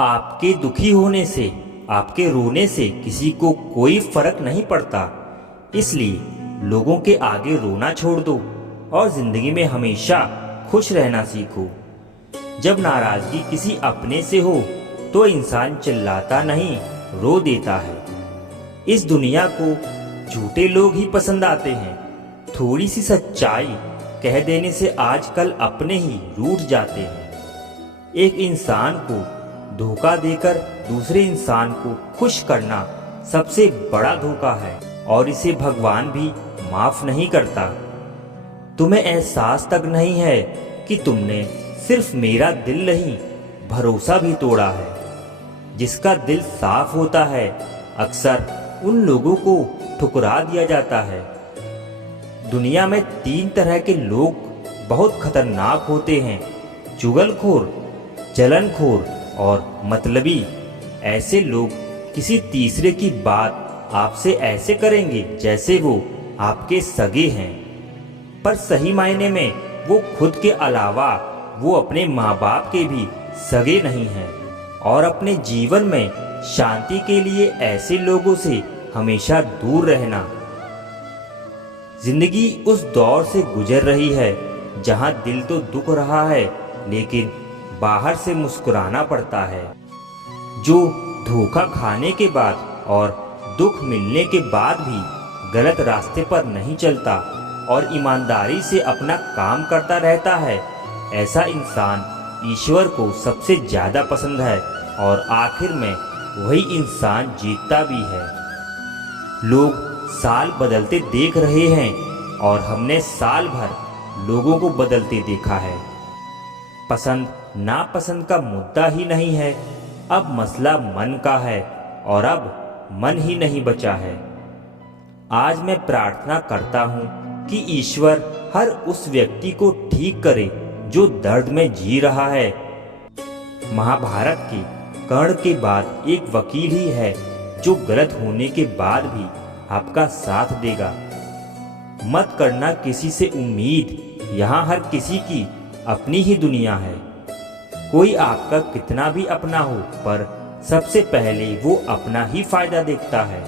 आपके दुखी होने से, आपके रोने से किसी को कोई फर्क नहीं पड़ता। इसलिए लोगों के आगे रोना छोड़ दो और जिंदगी में हमेशा खुश रहना सीखो। जब नाराजगी किसी अपने से हो तो इंसान चिल्लाता नहीं, रो देता है। इस दुनिया को झूठे लोग ही पसंद आते हैं। थोड़ी सी सच्चाई कह देने से आजकल अपने ही रूठ जाते हैं। एक इंसान को धोखा देकर दूसरे इंसान को खुश करना सबसे बड़ा धोखा है और इसे भगवान भी माफ नहीं करता। तुम्हें एहसास तक नहीं है कि तुमने सिर्फ मेरा दिल नहीं, भरोसा भी तोड़ा है। जिसका दिल साफ होता है अक्सर उन लोगों को ठुकरा दिया जाता है। दुनिया में 3 तरह के लोग बहुत खतरनाक होते हैं, चुगलखोर, जलनखोर और मतलबी। ऐसे लोग किसी तीसरे की बात आपसे ऐसे करेंगे जैसे वो आपके सगे हैं, पर सही मायने में वो खुद के अलावा वो अपने माँ बाप के भी सगे नहीं हैं। और अपने जीवन में शांति के लिए ऐसे लोगों से हमेशा दूर रहना। जिंदगी उस दौर से गुजर रही है जहां दिल तो दुख रहा है लेकिन बाहर से मुस्कुराना पड़ता है। जो धोखा खाने के बाद और दुख मिलने के बाद भी गलत रास्ते पर नहीं चलता और ईमानदारी से अपना काम करता रहता है, ऐसा इंसान ईश्वर को सबसे ज़्यादा पसंद है और आखिर में वही इंसान जीतता भी है। लोग साल बदलते देख रहे हैं और हमने साल भर लोगों को बदलते देखा है। पसंद नापसंद का मुद्दा ही नहीं है, अब मसला मन का है और अब मन ही नहीं बचा है। आज मैं प्रार्थना करता हूँ कि ईश्वर हर उस व्यक्ति को ठीक करे जो दर्द में जी रहा है। महाभारत के कर्ण के बाद एक वकील ही है जो गलत होने के बाद भी आपका साथ देगा। मत करना किसी से उम्मीद, यहाँ हर किसी की अपनी ही दुनिया है। कोई आपका कितना भी अपना हो पर सबसे पहले वो अपना ही फायदा देखता है।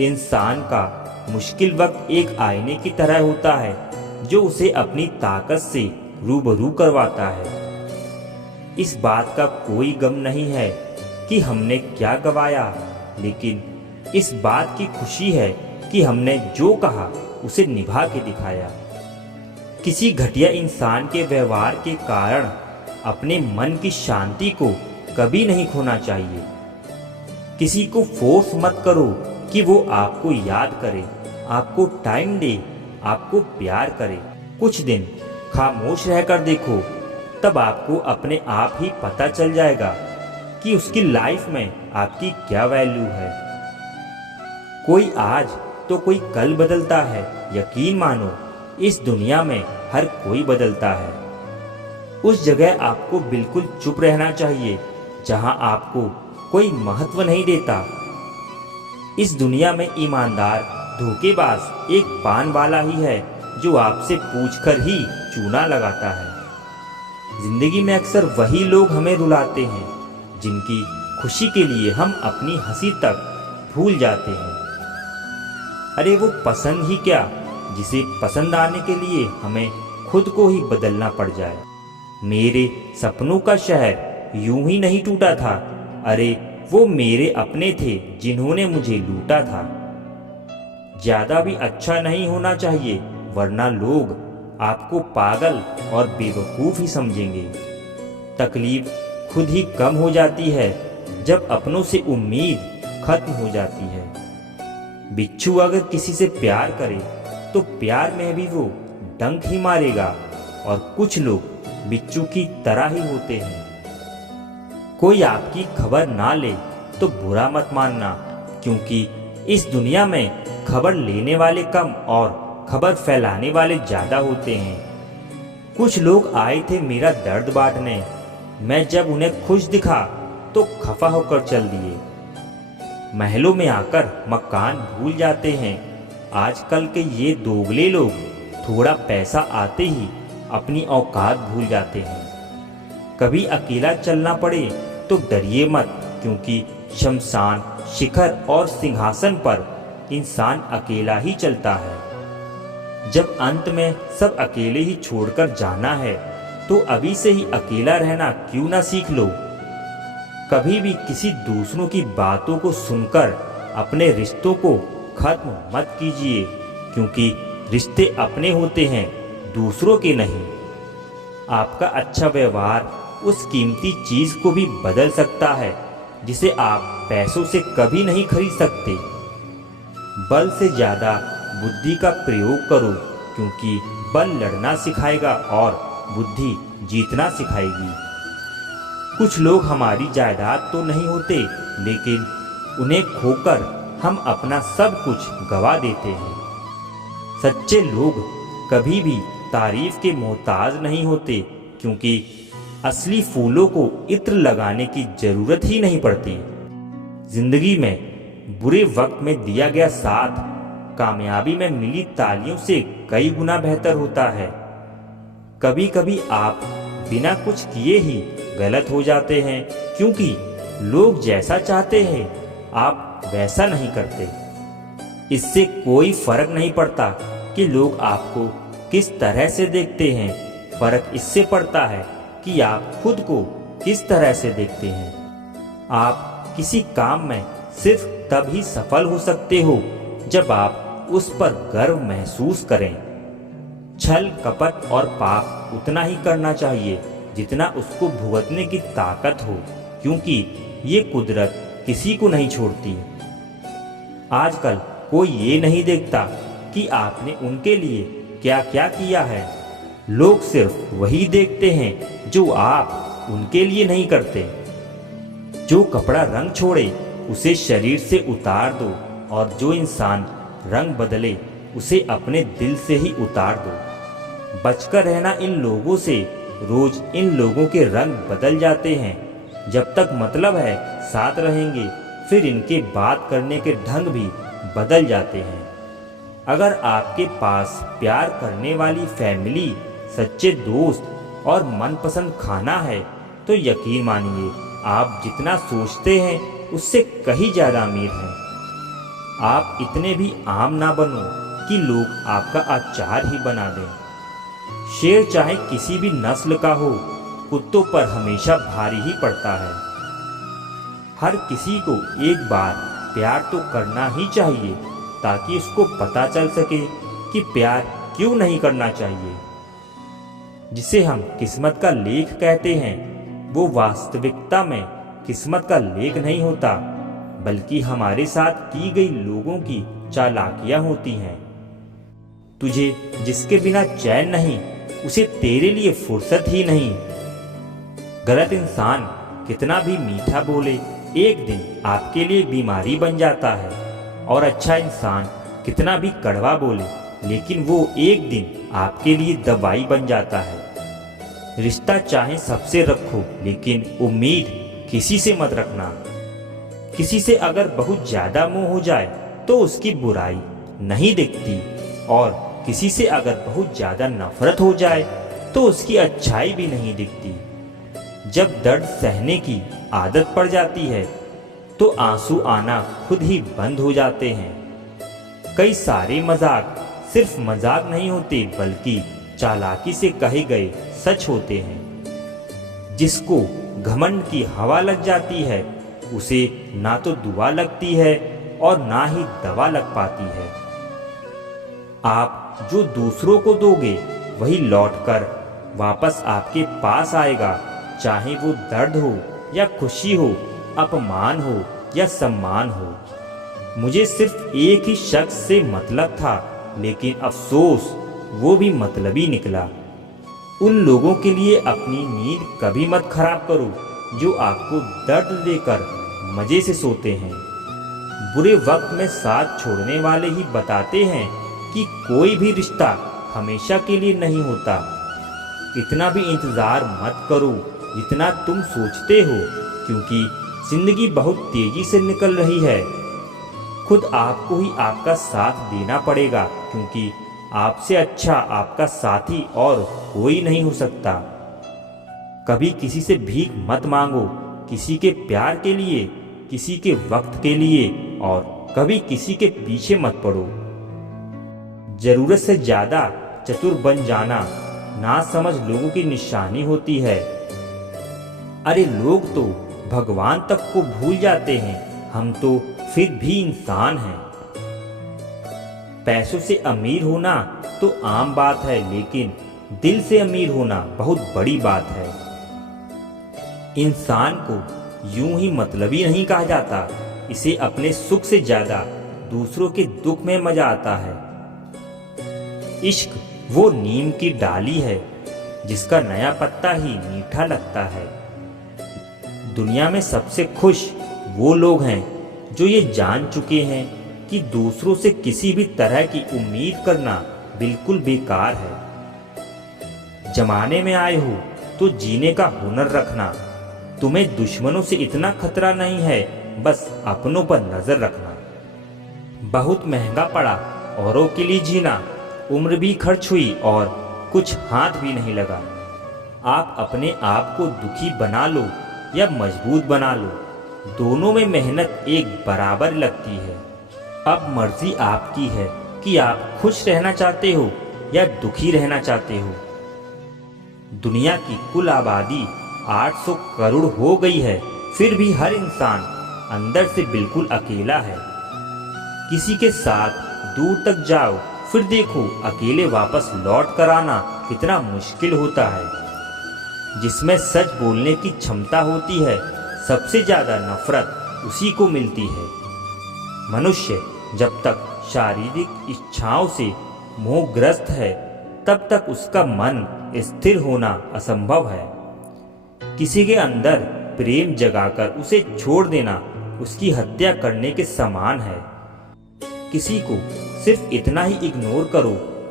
इंसान का मुश्किल वक्त एक आईने की तरह होता है जो उसे अपनी ताकत से रूबरू करवाता है। इस बात का कोई गम नहीं है कि हमने क्या गवाया, लेकिन इस बात की खुशी है कि हमने जो कहा उसे निभा के दिखाया। किसी घटिया इंसान के व्यवहार के कारण अपने मन की शांति को कभी नहीं खोना चाहिए। किसी को फोर्स मत करो कि वो आपको याद करे, आपको टाइम दे, आपको प्यार करे। कुछ दिन खामोश रहकर देखो, तब आपको अपने आप ही पता चल जाएगा कि उसकी लाइफ में आपकी क्या वैल्यू है। कोई आज तो कोई कल बदलता है। यकीन मानो इस दुनिया में हर कोई बदलता है। उस जगह आपको बिल्कुल चुप रहना चाहिए जहां आपको कोई महत्व नहीं देता। इस दुनिया में ईमानदार धोखेबाज एक पान वाला ही है जो आपसे पूछकर ही चूना लगाता है। जिंदगी में अक्सर वही लोग हमें रुलाते हैं जिनकी खुशी के लिए हम अपनी हंसी तक भूल जाते हैं। अरे वो पसंद ही क्या, जिसे पसंद आने के लिए हमें खुद को ही बदलना पड़ जाए। मेरे सपनों का शहर यूं ही नहीं टूटा था। अरे वो मेरे अपने थे जिन्होंने मुझे लूटा था। ज्यादा भी अच्छा नहीं होना चाहिए वरना लोग आपको पागल और बेवकूफ ही समझेंगे। तकलीफ खुद ही कम हो जाती है जब अपनों से उम्मीद खत्म हो जाती है। बिच्छू अगर किसी से प्यार करे तो प्यार में भी वो डंक ही मारेगा और कुछ लोग बिच्छू की तरह ही होते हैं। कोई आपकी खबर ना ले तो बुरा मत मानना, क्योंकि इस दुनिया में खबर लेने वाले कम और खबर फैलाने वाले ज्यादा होते हैं। कुछ लोग आए थे मेरा दर्द बांटने, मैं जब उन्हें खुश दिखा तो खफा होकर चल दिए। महलों में आकर मकान भूल जाते हैं। आजकल के ये दोगले लोग थोड़ा पैसा आते ही अपनी औकात भूल जाते हैं। कभी अकेला चलना पड़े तो डरिए मत, क्योंकि शमशान, शिखर और सिंहासन पर इंसान अकेला ही चलता है। जब अंत में सब अकेले ही छोड़कर जाना है, तो अभी से ही अकेला रहना क्यों ना सीख लो। कभी भी किसी दूसरों की बातों को सुनकर अपने रिश्तों को खत्म मत कीजिए, क्योंकि रिश्ते अपने होते हैं, दूसरों के नहीं। आपका अच्छा व्यवहार उस कीमती चीज को भी बदल सकता है जिसे आप पैसों से कभी नहीं खरीद सकते। बल से ज्यादा बुद्धि का प्रयोग करो, क्योंकि बल लड़ना सिखाएगा और बुद्धि जीतना सिखाएगी। कुछ लोग हमारी जायदाद तो नहीं होते, लेकिन उन्हें खोकर हम अपना सब कुछ गवा देते हैं। सच्चे लोग कभी भी तारीफ के मोहताज नहीं होते, क्योंकि असली फूलों को इत्र लगाने की जरूरत ही नहीं पड़ती। जिंदगी में बुरे वक्त में दिया गया साथ कामयाबी में मिली तालियों से कई गुना बेहतर होता है। कभी कभी आप बिना कुछ किए ही गलत हो जाते हैं, क्योंकि लोग जैसा चाहते हैं आप वैसा नहीं करते। इससे कोई फर्क नहीं पड़ता कि लोग आपको किस तरह से देखते हैं, फर्क इससे पड़ता है कि आप खुद को किस तरह से देखते हैं। आप किसी काम में सिर्फ तब ही सफल हो सकते हो जब आप उस पर गर्व महसूस करें। छल, कपट और पाप उतना ही करना चाहिए जितना उसको भुगतने की ताकत हो, क्योंकि ये कुदरत किसी को नहीं छोड़ती। आजकल कोई ये नहीं देखता कि आपने उनके लिए क्या क्या किया है। लोग सिर्फ वही देखते हैं जो आप उनके लिए नहीं करते। जो कपड़ा रंग छोड़े उसे शरीर से उतार दो, और जो इंसान रंग बदले उसे अपने दिल से ही उतार दो। बचकर रहना इन लोगों से। रोज इन लोगों के रंग बदल जाते हैं। जब तक मतलब है साथ रहेंगे, फिर इनके बात करने के ढंग भी बदल जाते हैं। अगर आपके पास प्यार करने वाली फैमिली, सच्चे दोस्त और मनपसंद खाना है, तो यकीन मानिए आप जितना सोचते हैं उससे कहीं ज़्यादा अमीर हैं। आप इतने भी आम ना बनो कि लोग आपका आचार ही बना दें। शेर चाहे किसी भी नस्ल का हो, कुत्तों पर हमेशा भारी ही पड़ता है। हर किसी को एक बार प्यार तो करना ही चाहिए, ताकि उसको पता चल सके कि प्यार क्यों नहीं करना चाहिए। जिसे हम किस्मत का लेख कहते हैं, वो वास्तविकता में किस्मत का लेख नहीं होता, बल्कि हमारे साथ की गई लोगों की चालाकियां होती हैं। तुझे जिसके बिना चैन नहीं, उसे तेरे लिए फुर्सत ही नहीं। गलत इंसान कितना भी मीठा बोले, एक दिन आपके लिए बीमारी बन जाता है, और अच्छा इंसान कितना भी कड़वा बोले, लेकिन वो एक दिन आपके लिए दवाई बन जाता है। रिश्ता चाहे सबसे रखो, लेकिन उम्मीद किसी से मत रखना। किसी से अगर बहुत ज्यादा मोह हो जाए तो उसकी बुराई नहीं दिखती, और किसी से अगर बहुत ज्यादा नफरत हो जाए तो उसकी अच्छाई भी नहीं दिखती। जब दर्द सहने की आदत पड़ जाती है तो आंसू आना खुद ही बंद हो जाते हैं। कई सारे मजाक सिर्फ मजाक नहीं होते, बल्कि चालाकी से कहे गए सच होते हैं। जिसको घमंड की हवा लग जाती है, उसे ना तो दुआ लगती है और ना ही दवा लग पाती है। आप जो दूसरों को दोगे, वही लौटकर वापस आपके पास आएगा, चाहे वो दर्द हो या खुशी हो, अपमान हो या सम्मान हो। मुझे सिर्फ एक ही शख्स से मतलब था, लेकिन अफसोस वो भी मतलबी निकला। उन लोगों के लिए अपनी नींद कभी मत खराब करो जो आपको दर्द देकर मजे से सोते हैं। बुरे वक्त में साथ छोड़ने वाले ही बताते हैं कि कोई भी रिश्ता हमेशा के लिए नहीं होता। इतना भी इंतजार मत करो जितना तुम सोचते हो, क्योंकि जिंदगी बहुत तेजी से निकल रही है। खुद आपको ही आपका साथ देना पड़ेगा, क्योंकि आपसे अच्छा आपका साथी और कोई नहीं हो सकता। कभी किसी से भीख मत मांगो, किसी के प्यार के लिए, किसी के वक्त के लिए और कभी किसी के पीछे मत पड़ो। जरूरत से ज्यादा चतुर बन जाना नासमझ लोगों की निशानी होती है। अरे लोग तो भगवान तक को भूल जाते हैं, हम तो फिर भी इंसान हैं। पैसों से अमीर होना तो आम बात है, लेकिन दिल से अमीर होना बहुत बड़ी बात है। इंसान को यूं ही मतलबी नहीं कहा जाता, इसे अपने सुख से ज्यादा दूसरों के दुख में मजा आता है। इश्क वो नीम की डाली है जिसका नया पत्ता ही मीठा लगता है। दुनिया में सबसे खुश वो लोग हैं जो ये जान चुके हैं कि दूसरों से किसी भी तरह की उम्मीद करना बिल्कुल बेकार है। जमाने में आए हो तो जीने का हुनर रखना। तुम्हें दुश्मनों से इतना खतरा नहीं है, बस अपनों पर नजर रखना। बहुत महंगा पड़ा औरों के लिए जीना, उम्र भी खर्च हुई और कुछ हाथ भी नहीं लगा। आप अपने आप को दुखी बना लो या मजबूत बना लो, दोनों में मेहनत एक बराबर लगती है। अब मर्जी आपकी है कि आप खुश रहना चाहते हो या दुखी रहना चाहते हो। दुनिया की कुल आबादी 800 करोड़ हो गई है, फिर भी हर इंसान अंदर से बिल्कुल अकेला है। किसी के साथ दूर तक जाओ, फिर देखो अकेले वापस लौट कर आना कितना मुश्किल होता है। जिसमें सच बोलने की क्षमता होती है, सबसे ज्यादा नफरत उसी को मिलती है। मनुष्य जब तक शारीरिक इच्छाओं से मोहग्रस्त है, तब तक उसका मन स्थिर होना असंभव है। किसी के अंदर प्रेम जगाकर उसे छोड़ देना उसकी हत्या करने के समान है। किसी को सिर्फ इतना ही इग्नोर करो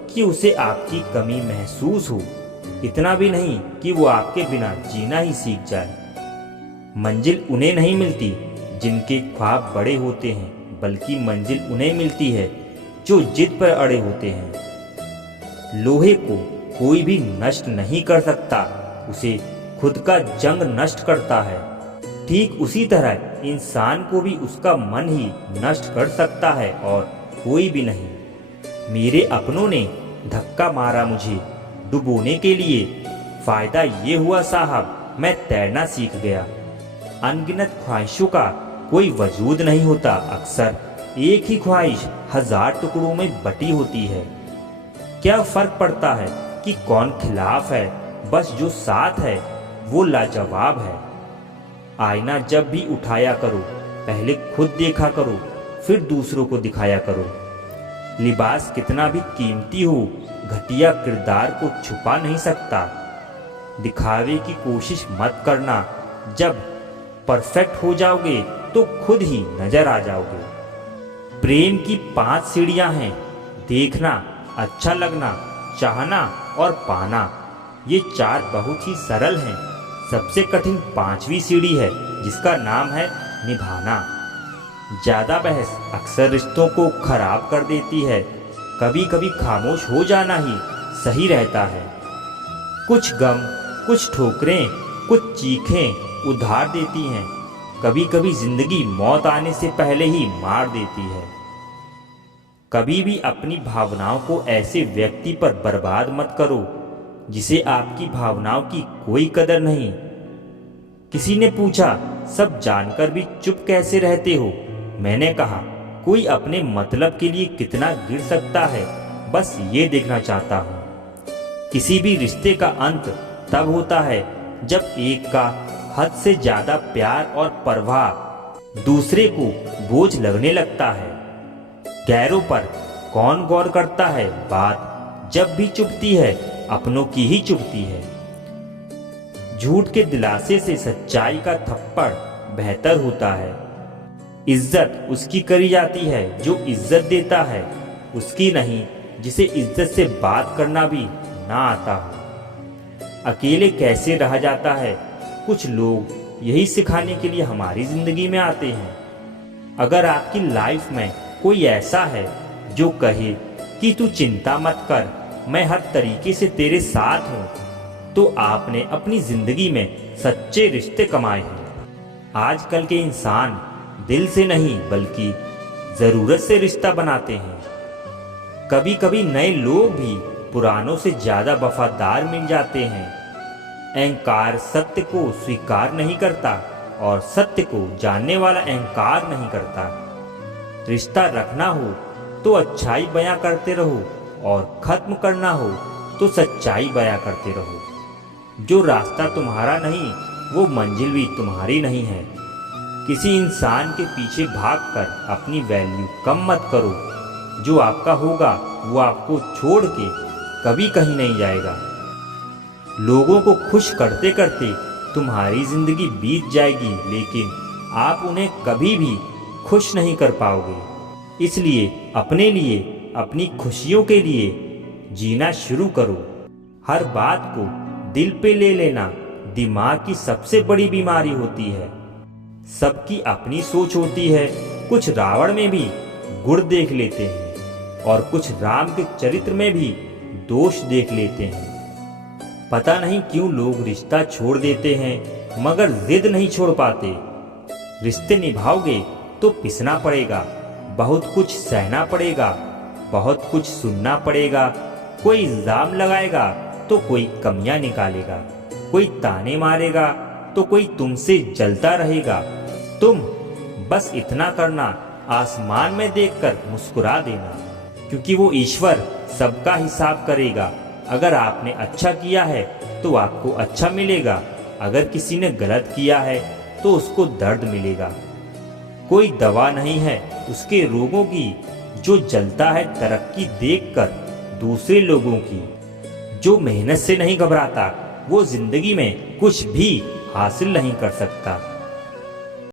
कि उसे आपकी कमी महसूस हो, इतना भी नहीं कि वो आपके बिना जीना ही सीख जाए। मंजिल उन्हें नहीं मिलती जिनके ख्वाब बड़े होते हैं, बल्कि मंजिल उन्हें मिलती है जो जिद पर अड़े होते हैं। लोहे को कोई भी नष्ट नहीं कर सकता, उसे खुद का जंग नष्ट करता है। ठीक उसी तरह इंसान को भी उसका मन ही नष्ट कर सकता है और कोई भी नहीं। मेरे अपनों ने धक्का मारा मुझे डुबोने के लिए, फायदा ये हुआ साहब मैं तैरना सीख गया। अनगिनत ख्वाहिशों का कोई वजूद नहीं होता, अक्सर एक ही ख्वाहिश 1000 टुकड़ों में बटी होती है। क्या फर्क पड़ता है कि कौन खिलाफ है, बस जो साथ है वो लाजवाब है। आईना जब भी उठाया करो, पहले खुद देखा करो, फिर दूसरों को दिखाया करो। लिबास कितना भी कीमती हो, घटिया किरदार को छुपा नहीं सकता। दिखावे की कोशिश मत करना, जब परफेक्ट हो जाओगे तो खुद ही नजर आ जाओगे। प्रेम की 5 सीढ़ियां हैं, देखना, अच्छा लगना, चाहना और पाना। ये 4 बहुत ही सरल हैं। सबसे कठिन 5वीं सीढ़ी है जिसका नाम है निभाना। ज्यादा बहस अक्सर रिश्तों को खराब कर देती है। कभी कभी खामोश हो जाना ही सही रहता है। कुछ गम, कुछ ठोकरें, कुछ चीखें उधार देती हैं। कभी कभी जिंदगी मौत आने से पहले ही मार देती है। कभी भी अपनी भावनाओं को ऐसे व्यक्ति पर बर्बाद मत करो जिसे आपकी भावनाओं की कोई कदर नहीं। किसी ने पूछा, सब जानकर भी चुप कैसे रहते हो? मैंने कहा, कोई अपने मतलब के लिए कितना गिर सकता है, बस ये देखना चाहता हूँ। किसी भी रिश्ते का अंत तब होता है जब एक का हद से ज्यादा प्यार और परवाह दूसरे को बोझ लगने लगता है। गैरों पर कौन गौर करता है? बात जब भी चुभती है, अपनों की ही चुभती है। झूठ के दिलासे से सच्चाई का थप्पड़ बेहतर होता है। इज्जत उसकी करी जाती है जो इज्जत देता है, उसकी नहीं जिसे इज्जत से बात करना भी ना आता हो। अकेले कैसे रहा जाता है? कुछ लोग यही सिखाने के लिए हमारी जिंदगी में आते हैं। अगर आपकी लाइफ में कोई ऐसा है जो कहे कि तू चिंता मत कर, मैं हर तरीके से तेरे साथ हूँ, तो आपने अपनी जिंदगी में सच्चे रिश्ते कमाए हैं। आजकल के इंसान दिल से नहीं बल्कि ज़रूरत से रिश्ता बनाते हैं। कभी कभी नए लोग भी पुरानों से ज़्यादा वफादार मिल जाते हैं। अहंकार सत्य को स्वीकार नहीं करता और सत्य को जानने वाला अहंकार नहीं करता। रिश्ता रखना हो तो अच्छाई बयां करते रहो और ख़त्म करना हो तो सच्चाई बयां करते रहो। जो रास्ता तुम्हारा नहीं वो मंजिल भी तुम्हारी नहीं है। किसी इंसान के पीछे भागकर अपनी वैल्यू कम मत करो। जो आपका होगा वो आपको छोड़ के कभी कहीं नहीं जाएगा। लोगों को खुश करते करते तुम्हारी जिंदगी बीत जाएगी, लेकिन आप उन्हें कभी भी खुश नहीं कर पाओगे। इसलिए अपने लिए, अपनी खुशियों के लिए जीना शुरू करो। हर बात को दिल पे ले लेना दिमाग की सबसे बड़ी बीमारी होती है। सबकी अपनी सोच होती है। कुछ रावण में भी गुण देख लेते हैं और कुछ राम के चरित्र में भी दोष देख लेते हैं। पता नहीं क्यों लोग रिश्ता छोड़ देते हैं मगर जिद नहीं छोड़ पाते। रिश्ते निभाओगे तो पिसना पड़ेगा, बहुत कुछ सहना पड़ेगा, बहुत कुछ सुनना पड़ेगा। कोई इल्जाम लगाएगा तो कोई कमियां निकालेगा, कोई ताने मारेगा तो कोई तुमसे जलता रहेगा। तुम बस इतना करना, आसमान में देखकर मुस्कुरा देना, क्योंकि वो ईश्वर सबका हिसाब करेगा। अगर आपने अच्छा किया है तो आपको अच्छा मिलेगा, अगर किसी ने गलत किया है तो उसको दर्द मिलेगा। कोई दवा नहीं है उसके रोगों की जो जलता है तरक्की देखकर दूसरे लोगों की। जो मेहनत से नहीं घबराता वो जिंदगी में कुछ भी हासिल नहीं कर सकता।